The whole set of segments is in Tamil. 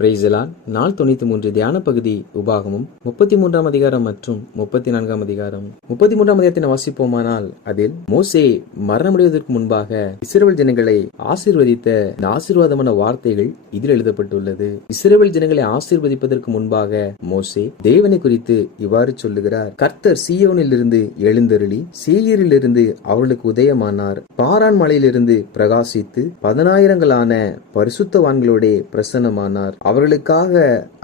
பிரைசலான் நாள் 93 தியான பகுதி உபாகமும் 33ஆம் அதிகாரம் மற்றும் 34ஆம் அதிகாரம். 33ஆம் அதிகாரத்தை வாசிப்போமானால், அதில் மோசே மரணமடைவதற்கு முன்பாக இஸ்ரவேல் ஜனங்களை ஆசீர்வதித்த இந்த ஆசீர்வாதமான வார்த்தைகள் இதில் எழுதப்பட்டுள்ளது. இஸ்ரவேல் ஜனங்களை ஆசீர்வதிப்பதற்கு முன்பாக மோசே தேவனை குறித்து இவ்வாறு சொல்லுகிறார். கர்த்தர் சீயோனில் இருந்து எழுந்தருளி சேயீரில் இருந்து அவர்களுக்கு உதயமானார். பாரான் மலையிலிருந்து பிரகாசித்து 10,000-களான பரிசுத்தவான்களோட பிரசன்னமானார். அவர்களுக்காக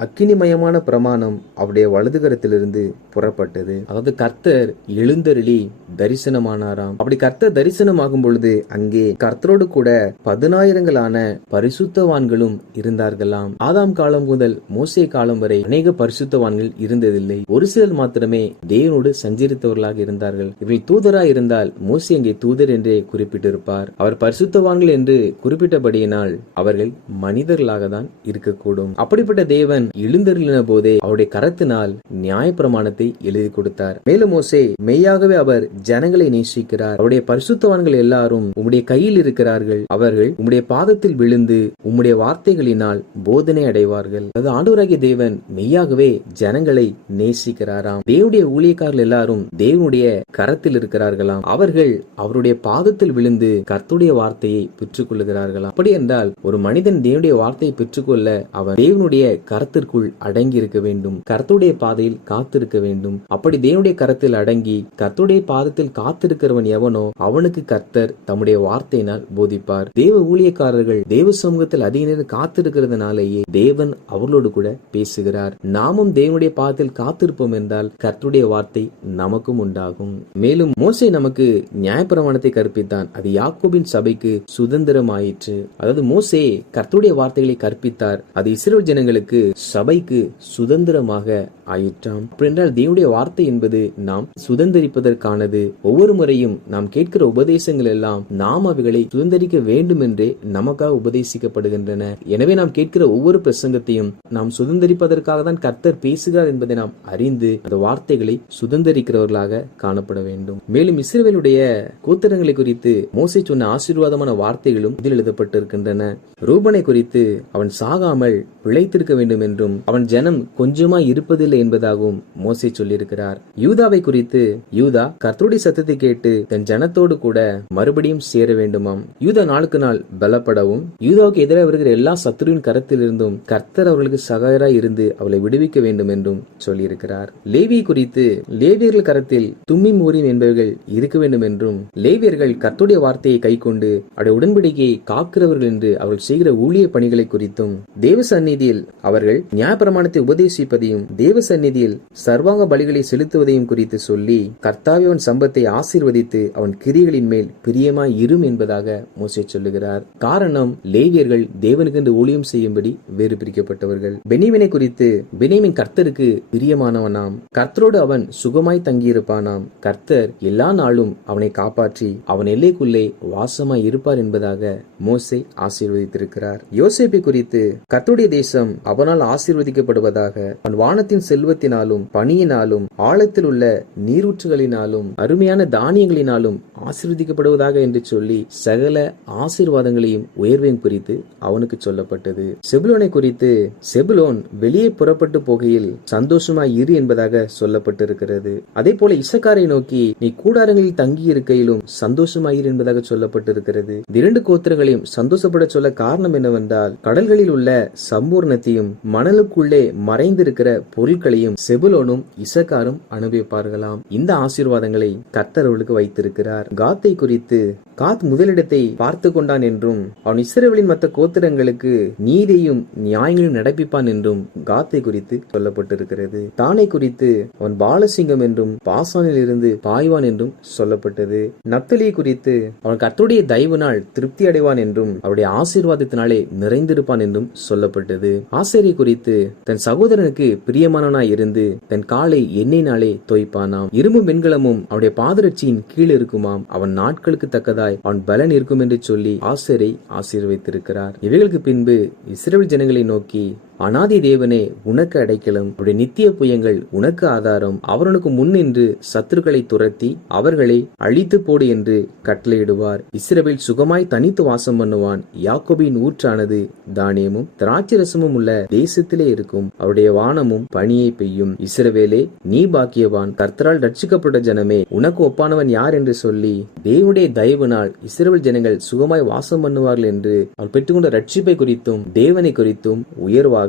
அக்கினிமயமான பிரமாணம் அவருடைய வலதுகரத்திலிருந்து புறப்பட்டது. அதாவது கர்த்தர் எழுந்தருளி தரிசனமானாராம். அப்படி கர்த்தர் தரிசனமாகும் பொழுது அங்கே கர்த்தரோடு கூட 10,000-களான பரிசுத்தவான்களும் இருந்தார்களாம். ஆதாம் காலம் முதல் மோசே காலம் வரை அநேக பரிசுத்தவான்கள் இருந்ததில்லை. ஒரு சிலர் மாத்திரமே தேவனோடு சஞ்சரித்தவர்களாக இருந்தார்கள். இவர்கள் தூதராய் இருந்தால் மோசே அங்கே தூதர் என்றே குறிப்பிட்டிருப்பார். அவர் பரிசுத்தவான்கள் என்று குறிப்பிட்டபடியினால் அவர்கள் மனிதர்களாக தான் இருக்கக்கூடும். அப்படிப்பட்ட தேவன் எழுந்தருளின போதே அவருடைய கரத்தினால் நியாயப்பிரமாணத்தை எழுதி கொடுத்தார். மேலும் மோசே மெய்யாகவே அவர் ஜனங்களை நேசிக்கிறார். அவருடைய பரிசுத்தவான்கள் எல்லாரும் உம்முடைய கையில் இருக்கிறார்கள். அவர்கள் உம்முடைய பாதத்தில் விழுந்து உம்முடைய வார்த்தைகளினால் போதனை அடைவார்கள். அது ஆண்டவராகிய தேவன் மெய்யாகவே ஜனங்களை நேசிக்கிறாராம். தேவனுடைய ஊழியக்காரர்கள் எல்லாரும் தேவனுடைய கரத்தில் இருக்கிறார்களாம். அவர்கள் அவருடைய பாதத்தில் விழுந்து கர்த்தருடைய வார்த்தையை பெற்றுக் கொள்ளுகிறார்களாம். அப்படி என்றால் ஒரு மனிதன் தேவனுடைய வார்த்தையை பெற்றுக்கொள்ள அவன் தேவனுடைய கரத்திற்குள் அடங்கி இருக்க வேண்டும். கர்த்தருடைய பாதையில் காத்திருக்க வேண்டும். அப்படி தேவனுடைய கரத்தில் அடங்கி கர்த்தருடைய பாதத்தில் காத்திருக்கிறவன் எவனோ அவனுக்கு கர்த்தர் தம்முடைய வார்த்தையினால் போதிப்பார். தேவ ஊழியக்காரர்கள் தேவ சமூகத்தில் அதிக நேரம் காத்திருக்கிறதுனாலேயே தேவன் அவர்களோடு கூட பேசுகிறார். நாமும் தேவனுடைய பாதத்தில் காத்திருப்போம் என்றால் கர்த்தருடைய வார்த்தை நமக்கும் உண்டாகும். மேலும் மோசே நமக்கு நியாயப்பிரமாணத்தை கற்பித்தான். அது யாக்கோபின் சபைக்கு சுதந்திரம் ஆயிற்று. அதாவது மோசே கர்த்தருடைய வார்த்தைகளை கற்பித்தார். அது இஸ்ரவேல் ஜனங்களுக்கு சபைக்கு சுதந்திரமாக ஆயிற்றாம். அப்படின்றால் தேவனுடைய வார்த்தை என்பது நாம் சுதந்திரிப்பதற்கானது. ஒவ்வொரு முறையும் நாம் கேட்கிற உபதேசங்கள் எல்லாம் நாம் அவைகளை சுதந்திரிக்க வேண்டும் என்றே நமக்காக உபதேசிக்கப்படுகின்றன. எனவே நாம் கேட்கிற ஒவ்வொரு பிரசங்கத்தையும் நாம் சுதந்திரிப்பதற்காக தான் கர்த்தர் பேசுகிறார் என்பதை நாம் அறிந்து அந்த வார்த்தைகளை சுதந்திரிக்கிறவர்களாக காணப்பட வேண்டும். மேலும் இஸ்ரவேலுடைய கோத்திரங்களை குறித்து மோசே சொன்ன ஆசீர்வாதமான வார்த்தைகளும் இதில் எழுதப்பட்டிருக்கின்றன. ரூபனை குறித்து அவன் சாகாமல் பிழைத்திருக்க வேண்டும் என்றும் அவன் ஜனம் கொஞ்சமா இருப்பதில்லை என்பதாகவும் மோசே சொல்லியிருக்கிறார். யூதாவை குறித்து யூதா கர்த்தருடைய சத்தத்தை கேட்டு தன் ஜனத்தோடு கூட மறுபடியும் சேர வேண்டுமாம். யூதா நாளுக்கு நாள் பலப்படவும் யூதாவுக்கு எதிராக வருகிற எல்லா சத்துருவின் கரத்தில் இருந்தும் கர்த்தர் அவர்களுக்கு சகாயராய் இருந்து அவளை விடுவிக்க வேண்டும் என்றும் சொல்லியிருக்கிறார். லேவியை குறித்து லேவியர்கள் கரத்தில் தும்மிம் ஊரீம் என்பவர்கள் இருக்க வேண்டும் என்றும் லேவியர்கள் கர்த்தருடைய வார்த்தையை கை கொண்டு அவருடைய உடன்படிக்கையை காக்கிறவர்கள் என்று அவர்கள் செய்கிற ஊழிய பணிகளை குறித்தும் தேவ சந்நிதியில் அவர்கள் நியாயப்பிரமாணத்தை உபதேசிப்பதையும் தேவ சந்நிதியில் சர்வாங்க பலிகளை செலுத்துவதையும் குறித்து சொல்லி கர்த்தாவே அவன் சம்பத்தை ஆசீர்வதித்து அவன் கிரியைகளின் மேல் பிரியமாய் இரும் என்பதாக மோசே சொல்லுகிறார். காரணம் லேவியர்கள் தேவனுக்கு ஊழியம் செய்யும்படி வேறு பிரிக்கப்பட்டவர்கள். பென்யமீனை குறித்து பென்யமீன் கர்த்தருக்கு பிரியமானவனாம். கர்த்தரோடு அவன் சுகமாய் தங்கியிருப்பானாம். கர்த்தர் எல்லா நாளும் அவனை காப்பாற்றி அவன் எல்லைக்குள்ளே வாசமாய் இருப்பார் என்பதாக மோசே ஆசீர்வதித்திருக்கிறார். யோசேப்பை குறித்து கர்த்தருடைய தேசம் அவனால் ஆசீர்வதிக்கப்படுவதாக அவன் வானத்தின் செல்வத்தினாலும் பனியினாலும் ஆழத்தில் உள்ள நீரூற்றுகளினாலும் அருமையான தானியங்களினாலும் ஆசீர்வதிக்கப்படுவதாக என்று சொல்லி சகல ஆசீர்வாதங்களையும் உயர்வையும் குறித்து அவனுக்கு சொல்லப்பட்டது. செபுலோனை குறித்து செபுலோன் வெளியே புறப்பட்டு போகையில் சந்தோஷமாய் இரு என்பதாக சொல்லப்பட்டிருக்கிறது. அதே போல இசக்காரை நோக்கி நீ கூடாரங்களில் தங்கி இருக்கையிலும் சந்தோஷமாயிரு என்பதாக சொல்லப்பட்டிருக்கிறது. இரண்டு கோத்திரங்களையும் சந்தோஷப்பட சொல்ல காரணம் என்னவென்றால் கடல்களில் உள்ள சம்பூர்ணத்தையும் மணலுக்குள்ளே மறைந்திருக்கிற பொருட்களையும் செபுலோனும் இசக்காரும் அனுபவிப்பார்களாம். இந்த ஆசீர்வாதங்களை கர்த்தர் அவர்களுக்கு வைத்திருக்கிறார். காத்தை குறித்து காத் முதலிடத்தை பார்த்து கொண்டான் என்றும் அவன் இஸ்ரவேலின் மற்ற கோத்திரங்களுக்கு நீதியையும் நியாயங்களையும் நடப்பிப்பான் என்றும் காத்தை குறித்து சொல்லப்பட்டிருக்கிறது. தானை குறித்து அவன் பாலசிங்கம் என்றும் பாசானில் இருந்து பாய்வான் என்றும் சொல்லப்பட்டது. நப்தலியை குறித்து அவன் கர்த்தருடைய தயவினால் திருப்தி அடைவான் என்றும் அவருடைய ஆசீர்வாதத்தினாலே நிறைந்திருப்பான் என்றும் சொல்லப்பட்டது. ஆசேரை குறித்து தன் சகோதரனுக்கு பிரியமானவனாய் இருந்து தன் காலை எண்ணெயினாலே தோய்ப்பானாம். இரும்பும் வெண்கலமும் அவனுடைய பாதரட்சியின் கீழ் இருக்குமாம். அவன் நாட்களுக்கு தக்கதாய் அவன் பலன் இருக்கும் என்று சொல்லி ஆசேரை ஆசீர்வதித்திருக்கிறார். இவைகளுக்கு பின்பு இஸ்ரவேல் ஜனங்களை நோக்கி அனாதி தேவனே உனக்கு அடைக்கலம், அவருடைய நித்திய புயங்கள் உனக்கு ஆதாரம். அவனுக்கு முன்னின்று சத்துருக்களை துரத்தி அவர்களை அழித்து போடு என்று கட்டளையிடுவார். இஸ்ரவேல் சுகமாய் தனித்து வாசம் பண்ணுவான். யாக்கோபின் ஊற்றானது தானியமும் திராட்சரசமும் உள்ள தேசத்திலே இருக்கும். அவருடைய வானமும் பனியை பெய்யும். இஸ்ரவேலே நீ பாக்கியவான், கர்த்தரால் ரட்சிக்கப்பட்ட ஜனமே, உனக்கு ஒப்பானவன் யார் என்று சொல்லி தேவனுடைய தயவினால் இஸ்ரவேல் ஜனங்கள் சுகமாய் வாசம் பண்ணுவார்கள் என்று அவர் பெற்றுக்கொண்ட ரட்சிப்பை குறித்தும் தேவனை குறித்தும் உயர்வாக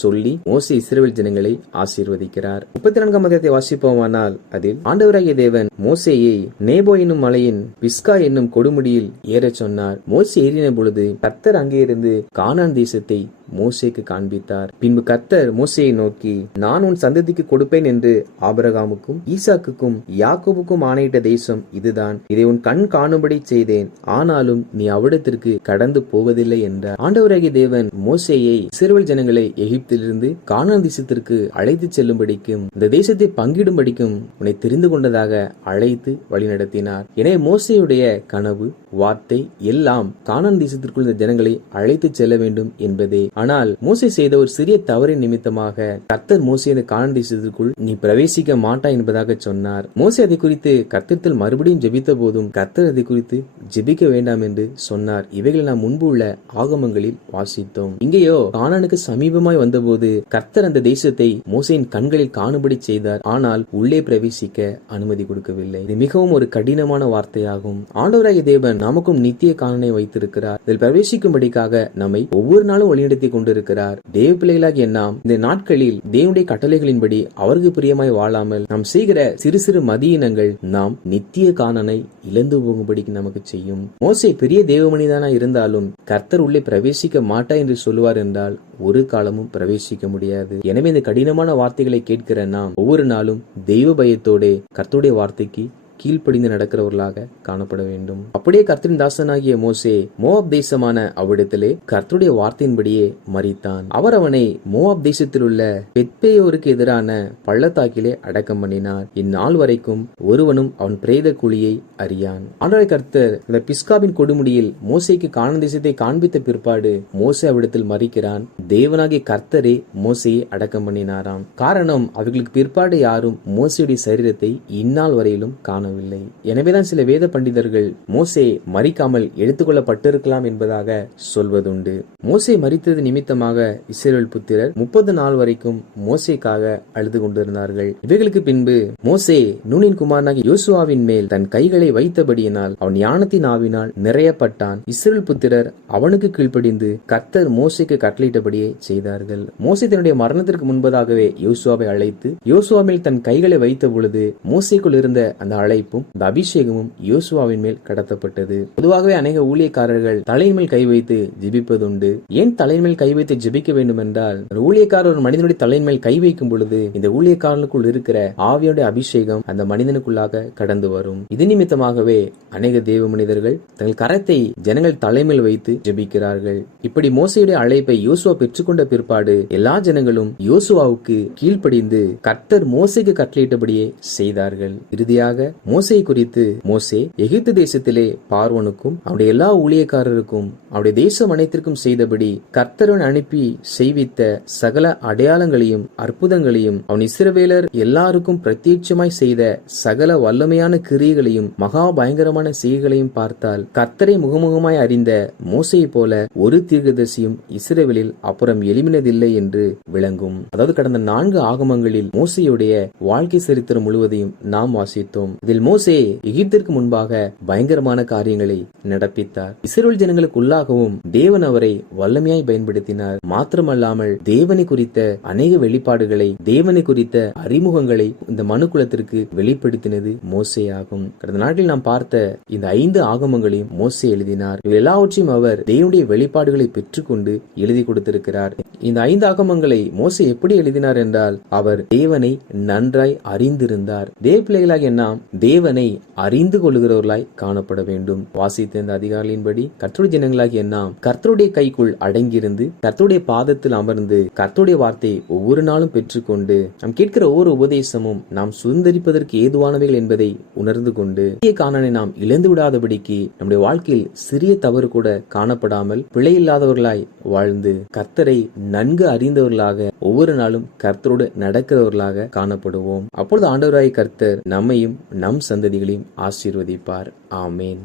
சொல்லி மோசே இஸ்ரவேல் ஜனங்களை ஆசீர்வதிக்கிறார். 34ஆம் அதிகாரத்தை வாசிப்போமானால் அதில் ஆண்டவராகிய தேவன் மோசேயை நேபோ என்னும் மலையின் பிஸ்கா என்னும் கொடுமுடியில் ஏறச் சொன்னார். மோசே ஏறின பொழுது கர்த்தர் அங்கே இருந்து கானான் தேசத்தை மோசேக்கு காண்பித்தார். பின்பு கர்த்தர் மோசேயை நோக்கி, நான் உன் சந்ததிக்கு கொடுப்பேன் என்று ஆபிரகாமுக்கும் ஈசாக்குக்கும் யாக்கோபுக்கும் ஆணையிட்ட தேசம் இதுதான். இதை உன் கண் காணும்படி செய்தேன், ஆனாலும் நீ அவ்விடத்திற்கு கடந்து போவதில்லை என்றார். ஆண்டவராகிய தேவன் மோசேயை இஸ்ரவேல் ஜனங்களை எகிப்திலிருந்து கானான் தேசத்திற்கு அழைத்து செல்லும்படிக்கும் இந்த தேசத்தை பங்கிடும்படிக்கும் உன்னை தெரிந்து கொண்டதாக அழைத்து வழிநடத்தினார். எனவே மோசேயுடைய கனவு வார்த்தை எல்லாம் கானான் தேசத்திற்குள் இந்த ஜனங்களை அழைத்து செல்ல வேண்டும் என்பதே. ஆனால் மோசே செய்த ஒரு சிறிய தவறின் நிமித்தமாக கர்த்தர் மோசே இந்த கானான் தேசத்திற்குள் நீ பிரவேசிக்க மாட்டாய் என்பதாக சொன்னார். மோசே அதை குறித்து கர்த்தரிடத்தில் மறுபடியும் ஜெபித்த போதும் கர்த்தர் அதை குறித்து ஜெபிக்க வேண்டாம் என்று சொன்னார். இவைகளை நாம் முன்பு உள்ள ஆகமங்களில் வாசித்தோம். இங்கேயோ கானானுக்கு சமீபமாய் வந்தபோது கர்த்தர் அந்த தேசத்தை மோசேயின் கண்களில் காணும்படி செய்தார். ஆனால் உள்ளே பிரவேசிக்க அனுமதி கொடுக்கவில்லை. இது மிகவும் ஒரு கடினமான வார்த்தையாகும். ஆண்டவராகிய தேவன் நமக்கும் நித்திய கானானை வைத்திருக்கிறார். இதில் பிரவேசிக்கும்படிக்காக நம்மை ஒவ்வொரு நாளும் வழிநடத்தி கொண்டிருக்கிறார். தேவ பிள்ளைகளாகிய நாம் இந்த நாட்களில் தேவனுடைய கட்டளைகளின்படி அவருக்கு பிரியமாய் வாழாமல் நாம் செய்கிற சிறு சிறு மதியினங்கள் நாம் நித்திய கானானை இழந்து போகும்படிக்கு நமக்கு செய்யும். மோசே பெரிய தேவ மனிதனா இருந்தாலும் கர்த்தர் உள்ளே பிரவேசிக்க மாட்டாய் என்று சொல்லுவார் என்றால் ஒரு காலமும் பிரவேசிக்க முடியாது. எனவே இந்த கடினமான வார்த்தைகளை கேட்கிற நாம் ஒவ்வொரு நாளும் தெய்வ பயத்தோட கர்த்தருடைய வார்த்தைக்கு கீழ்ப்படிந்து நடக்கிறவர்களாக காணப்பட வேண்டும். அப்படியே கர்த்தரின் தாசனாகிய மோசே மோவாப் தேசமான அவ்விடத்திலே கர்த்தருடைய வார்த்தையின்படியே மரித்தான். அவர் அவனை மோவாப் தேசத்தில் உள்ள பெத்பேயோருக்கு எதிரான பள்ளத்தாக்கிலே அடக்கம் பண்ணினார். இந்நாள் வரைக்கும் ஒருவனும் அவன் பிரேத குழியை அறியான். ஆண்டவராகிய கர்த்தர் இந்த பிஸ்காவின் கொடுமுடியில் மோசேக்கு கானான் தேசத்தை காண்பித்த பிற்பாடு மோசே அவ்விடத்தில் மரிக்கிறான். தேவனாகிய கர்த்தரே மோசேயை அடக்கம் பண்ணினாராம். காரணம், அவர்களுக்கு பிற்பாடு யாரும் மோசேயுடைய சரீரத்தை இந்நாள் வரையிலும் காண. எனவேதான் சில வேத பண்டிதர்கள் மோசே மரிக்காமல் எடுத்துக்கொள்ளப்பட்டிருக்கலாம் என்பதாக சொல்வதுண்டு. மோசே மரித்தது நிமித்தமாக இஸ்ரவேல் புத்திரர் 30 நாள் வரைக்கும் மோசேக்காக அழுது கொண்டிருந்தார்கள். இவைகளுக்கு பின்பு மோசே நூனின் குமாரனாகிய யோசுவாவின் மேல் தன் கைகளை வைத்தபடியினால் அவன் ஞானத்தின் ஆவினால் நிறையப்பட்டான். இஸ்ரவேல் புத்திரர் அவனுக்கு கீழ்ப்படிந்து கர்த்தர் மோசேக்கு கட்டளையிட்டபடியே செய்தார்கள். மோசே தன்னுடைய மரணத்திற்கு முன்பதாகவே யோசுவாவை அழைத்து யோசுவா மேல் தன் கைகளை வைத்த பொழுது மோசேக்குள் இருந்த அந்த அழைப்பும் இந்த அபிஷேகமும் யோசுவாவின் மேல் கடத்தப்பட்டது. பொதுவாகவே அநேக ஊழியக்காரர்கள் தலையின் மேல் கை வைத்து ஜெபிப்பதுண்டு. ஏன் தலையின் மேல் கை வைத்து ஜெபிக்க வேண்டும் என்றால், ஊழியக்காரர் ஒரு மனிதனுடைய தலையின் மேல் கை வைக்கும் பொழுது இந்த ஊழியக்காரனுக்குள் இருக்கிற ஆவியோட அபிஷேகம் அந்த மனிதனுக்குள்ளாக கடந்து வரும். இது நிமித்தமாகவே அநேக தேவ மனிதர்கள் தங்கள் கரத்தை ஜனங்கள் தலைமையில் வைத்து ஜெபிக்கிறார்கள். இப்படி மோசேயுடைய அழைப்பை யோசுவா பெற்றுக்கொண்ட பிற்பாடு எல்லா ஜனங்களும் யோசுவாவுக்கு கீழ்ப்படிந்து கர்த்தர் மோசேக்கு கட்டளையிட்டபடியே செய்தார்கள். இறுதியாக மோசே குறித்து மோசே எகிப்து தேசத்திலே பார்வோனுக்கும் அவருடைய எல்லா ஊழியக்காரருக்கும் அவருடைய தேசம் அனைத்திற்கும் செய்தபடி கர்த்தரன் அனுப்பி செய்வித்த சகல அடையாளங்களையும் அற்புதங்களையும் அவன் இஸ்ரவேலர் எல்லாருக்கும் பிரத்யட்சமாய் செய்த சகல வல்லமையான கிரியைகளையும் மகா பயங்கரமான செய்கைகளையும் பார்த்தால் கர்த்தரை முகமுகமாய் அறிந்த மோசையை போல ஒரு தீர்க்கதரிசியும் இஸ்ரவேலில் அப்புறம் எழும்பினதில்லை என்று விளங்கும். அதாவது கடந்த 4 ஆகமங்களில் மோசையுடைய வாழ்க்கை சரித்திரம் முழுவதையும் நாம் வாசித்தோம். இதில் மோசே எகிப்திற்கு முன்பாக பயங்கரமான காரியங்களை நடப்பித்தார். இஸ்ரவேல் ஜனங்களுக்கு உள்ளாகவும் தேவன் அவரை வல்லமையாய் பயன்படுத்தினார். மாத்திரமல்லாமல் தேவனை குறித்த அநேக வெளிப்பாடுகளை, தேவனை குறித்த அறிமுகங்களை இந்த மனுக்குலத்திற்கு வெளிப்படுத்தினது மோசே ஆகும். கடந்த நாட்டில் நாம் பார்த்த இந்த 5 ஆகமங்களையும் மோசே எழுதினார். எல்லாவற்றையும் அவர் தேவனுடைய வெளிப்பாடுகளை பெற்றுக்கொண்டு எழுதி கொடுத்திருக்கிறார். இந்த 5 ஆகமங்களை மோசே எப்படி எழுதினார் என்றால், அவர் தேவனை நன்றாய் அறிந்திருந்தார். தேவ பிள்ளைகளாகிய நாம் தேவனை அறிந்து கொள்கிறவர்களாய் காணப்பட வேண்டும். வாசித்த இந்த அதிகாரியின்படி கர்த்தருடைய ஜனங்களாகிய நாம் கர்த்தருடைய கைக்குள் அடங்கியிருந்து கர்த்தருடைய பாதத்தில் அமர்ந்து கர்த்தருடைய வார்த்தையை ஒவ்வொரு நாளும் பெற்றுக்கொண்டு நாம் கேட்கிற ஒவ்வொரு உபதேசமும் நாம் சுதந்திரிப்பதற்கு ஏதுவானவைகள் என்பதை உணர்ந்து கொண்டு காணானை நாம் இழந்து விடாதபடிக்கு நம்முடைய வாழ்க்கையில் சிறிய தவறு கூட காணப்படாமல் பிழையில்லாதவர்களாய் வாழ்ந்து கர்த்தரை நன்கு அறிந்தவர்களாக ஒவ்வொரு நாளும் கர்த்தரோடு நடக்கிறவர்களாக காணப்படுவோம். அப்பொழுது ஆண்டவராய் கர்த்தர் நம்மையும் நம் சந்ததிகளையும் ஆசீர்வதிப்பார். ஆமேன்.